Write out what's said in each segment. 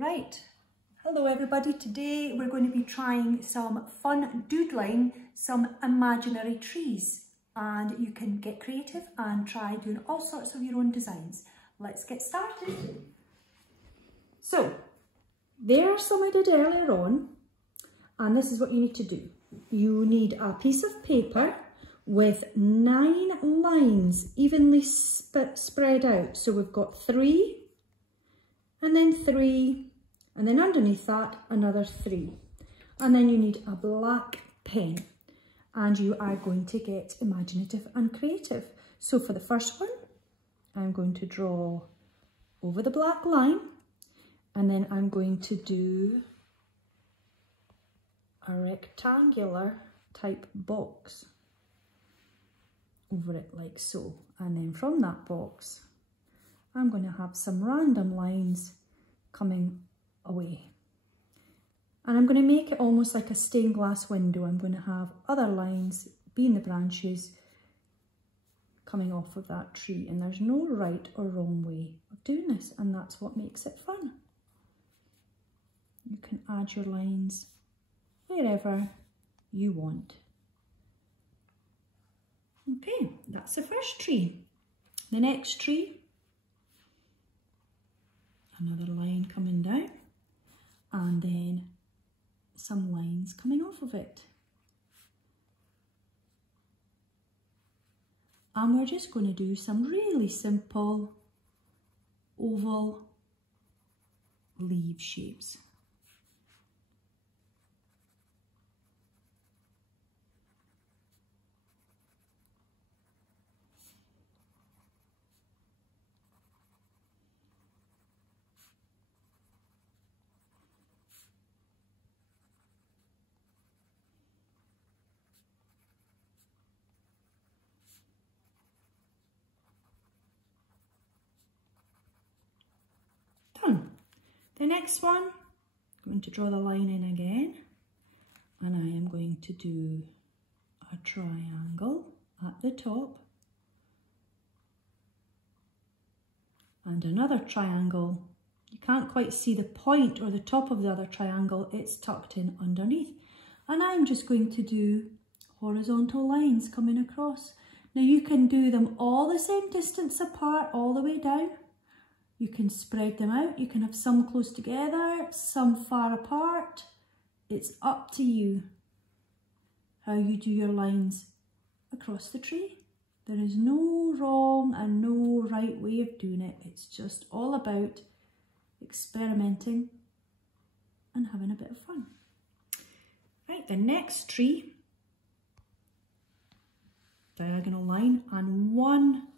Right, hello everybody. Today we're going to be trying some fun doodling, some imaginary trees, and you can get creative and try doing all sorts of your own designs. Let's get started. So, there are some I did earlier on, and this is what you need to do. You need a piece of paper with 9 lines evenly spread out. So we've got 3, and then 3, and then underneath that another 3. And then you need a black pen, and you are going to get imaginative and creative. So for the first one, I'm going to draw over the black line, and then I'm going to do a rectangular type box over it like so. And then from that box, I'm going to have some random lines coming away. And I'm going to make it almost like a stained glass window. I'm going to have other lines being the branches coming off of that tree. And there's no right or wrong way of doing this. And that's what makes it fun. You can add your lines wherever you want. Okay, that's the first tree. The next tree, another line coming down, and then some lines coming off of it. And we're just going to do some really simple oval leaf shapes. Done. The next one, I'm going to draw the line in again, and I am going to do a triangle at the top and another triangle. You can't quite see the point or the top of the other triangle, it's tucked in underneath. And I'm just going to do horizontal lines coming across. Now you can do them all the same distance apart all the way down. You can spread them out, you can have some close together, some far apart. It's up to you how you do your lines across the tree. There is no wrong and no right way of doing it. It's just all about experimenting and having a bit of fun. Right, the next tree, diagonal line and 1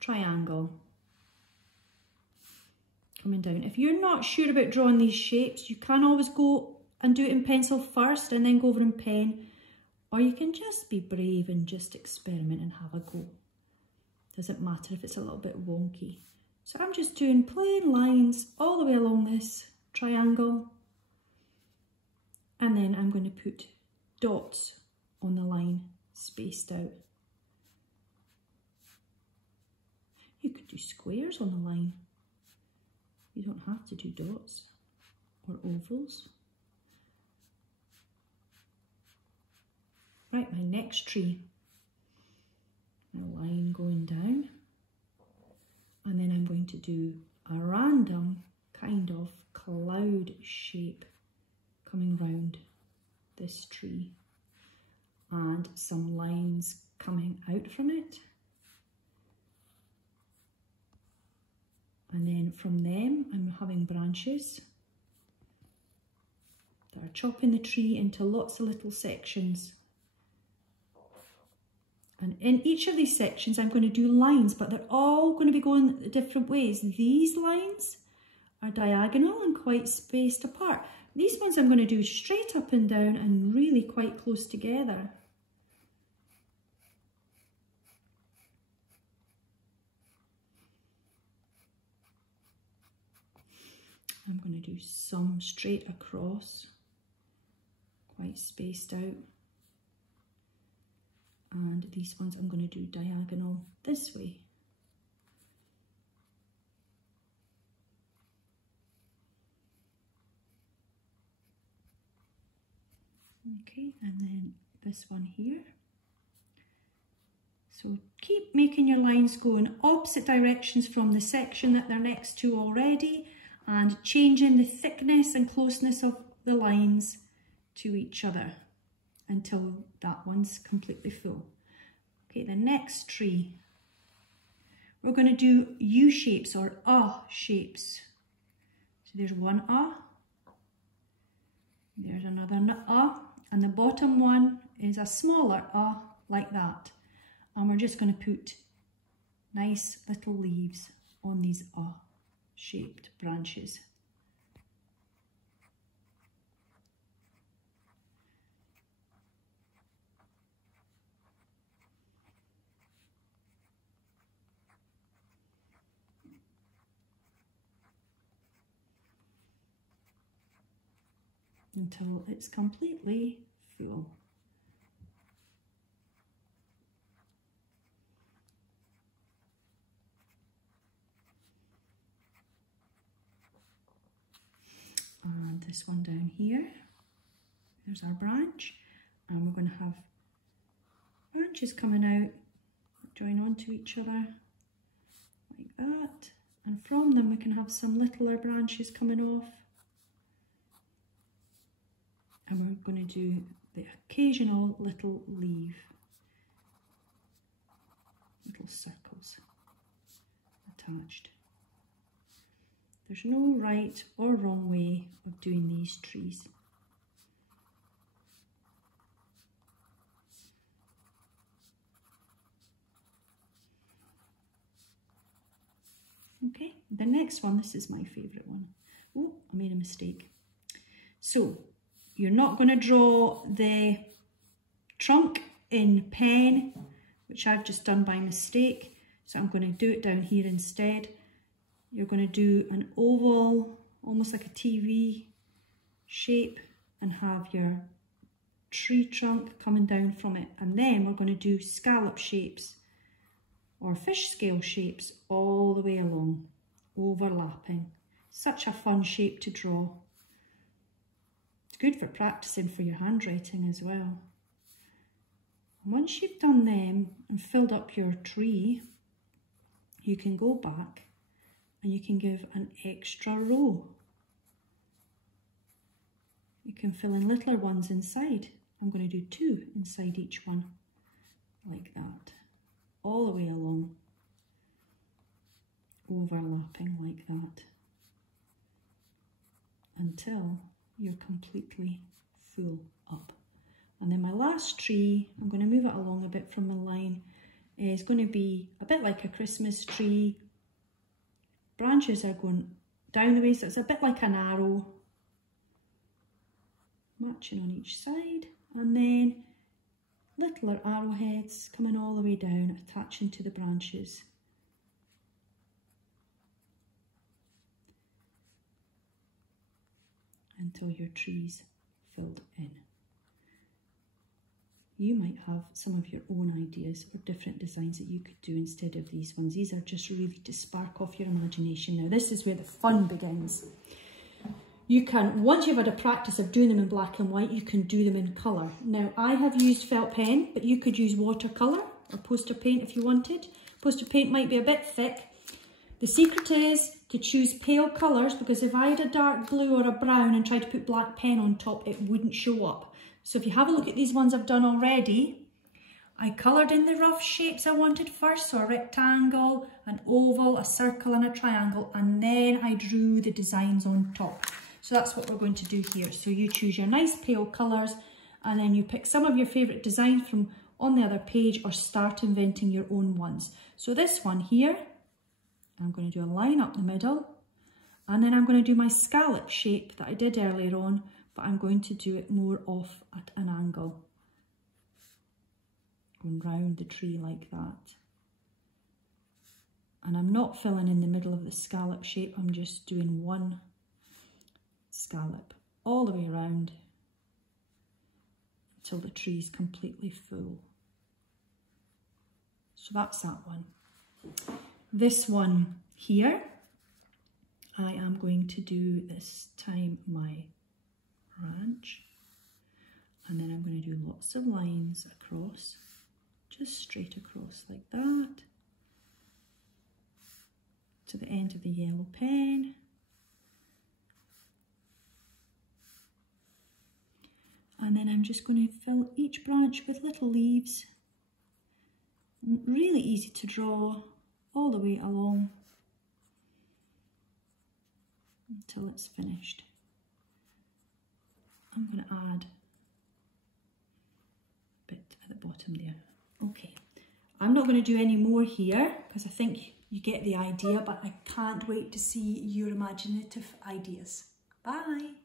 triangle coming down. If you're not sure about drawing these shapes, you can always go and do it in pencil first and then go over in pen, or you can just be brave and just experiment and have a go. Doesn't matter if it's a little bit wonky. So I'm just doing plain lines all the way along this triangle, and then I'm going to put dots on the line spaced out. You could do squares on the line. You don't have to do dots or ovals. Right, my next tree, a line going down, and then I'm going to do a random kind of cloud shape coming round this tree and some lines coming out from it. And then from them, I'm having branches that are chopping the tree into lots of little sections. And in each of these sections, I'm going to do lines, but they're all going to be going different ways. These lines are diagonal and quite spaced apart. These ones I'm going to do straight up and down and really quite close together. I'm going to do some straight across, quite spaced out. And these ones I'm going to do diagonal this way. Okay, and then this one here. So keep making your lines go in opposite directions from the section that they're next to already, and changing the thickness and closeness of the lines to each other until that one's completely full. Okay, the next tree, we're going to do U shapes or shapes. So there's one there's another and the bottom one is a smaller like that. And we're just going to put nice little leaves on these shaped branches. Until it's completely full. And this one down here, there's our branch, and we're going to have branches coming out, join onto each other like that, and from them we can have some littler branches coming off, and we're going to do the occasional little leaf, little circles attached. There's no right or wrong way of doing these trees. Okay, the next one, this is my favourite one. Oh, I made a mistake. So, you're not going to draw the trunk in pen, which I've just done by mistake. So I'm going to do it down here instead. You're going to do an oval, almost like a TV shape, and have your tree trunk coming down from it. And then we're going to do scallop shapes or fish scale shapes all the way along, overlapping. Such a fun shape to draw. It's good for practicing for your handwriting as well. And once you've done them and filled up your tree, you can go back and you can give an extra row. You can fill in littler ones inside. I'm going to do 2 inside each one, like that, all the way along, overlapping like that, until you're completely full up. And then my last tree, I'm going to move it along a bit from the line, is going to be a bit like a Christmas tree. Branches are going down the way, so it's a bit like an arrow, matching on each side, and then littler arrowheads coming all the way down, attaching to the branches. Until your tree's filled in. You might have some of your own ideas or different designs that you could do instead of these ones. These are just really to spark off your imagination. Now this is where the fun begins. You can, once you've had a practice of doing them in black and white, you can do them in colour. Now I have used felt pen, but you could use watercolour or poster paint if you wanted. Poster paint might be a bit thick. The secret is to choose pale colours, because if I had a dark blue or a brown and tried to put black pen on top, it wouldn't show up. So if you have a look at these ones I've done already, I coloured in the rough shapes I wanted first, so a rectangle, an oval, a circle and a triangle, and then I drew the designs on top. So that's what we're going to do here. So you choose your nice pale colours, and then you pick some of your favourite designs from on the other page, or start inventing your own ones. So this one here, I'm going to do a line up the middle, and then I'm going to do my scallop shape that I did earlier on, but I'm going to do it more off at an angle, going round the tree like that. And I'm not filling in the middle of the scallop shape, I'm just doing one scallop all the way around until the tree is completely full. So that's that one. This one here, I am going to do this time my branch, And then I'm going to do lots of lines across, just straight across like that, to the end of the yellow pen. And then I'm just going to fill each branch with little leaves. Really easy to draw all the way along until it's finished. I'm going to add a bit at the bottom there. Okay, I'm not going to do any more here because I think you get the idea, but I can't wait to see your imaginative ideas. Bye!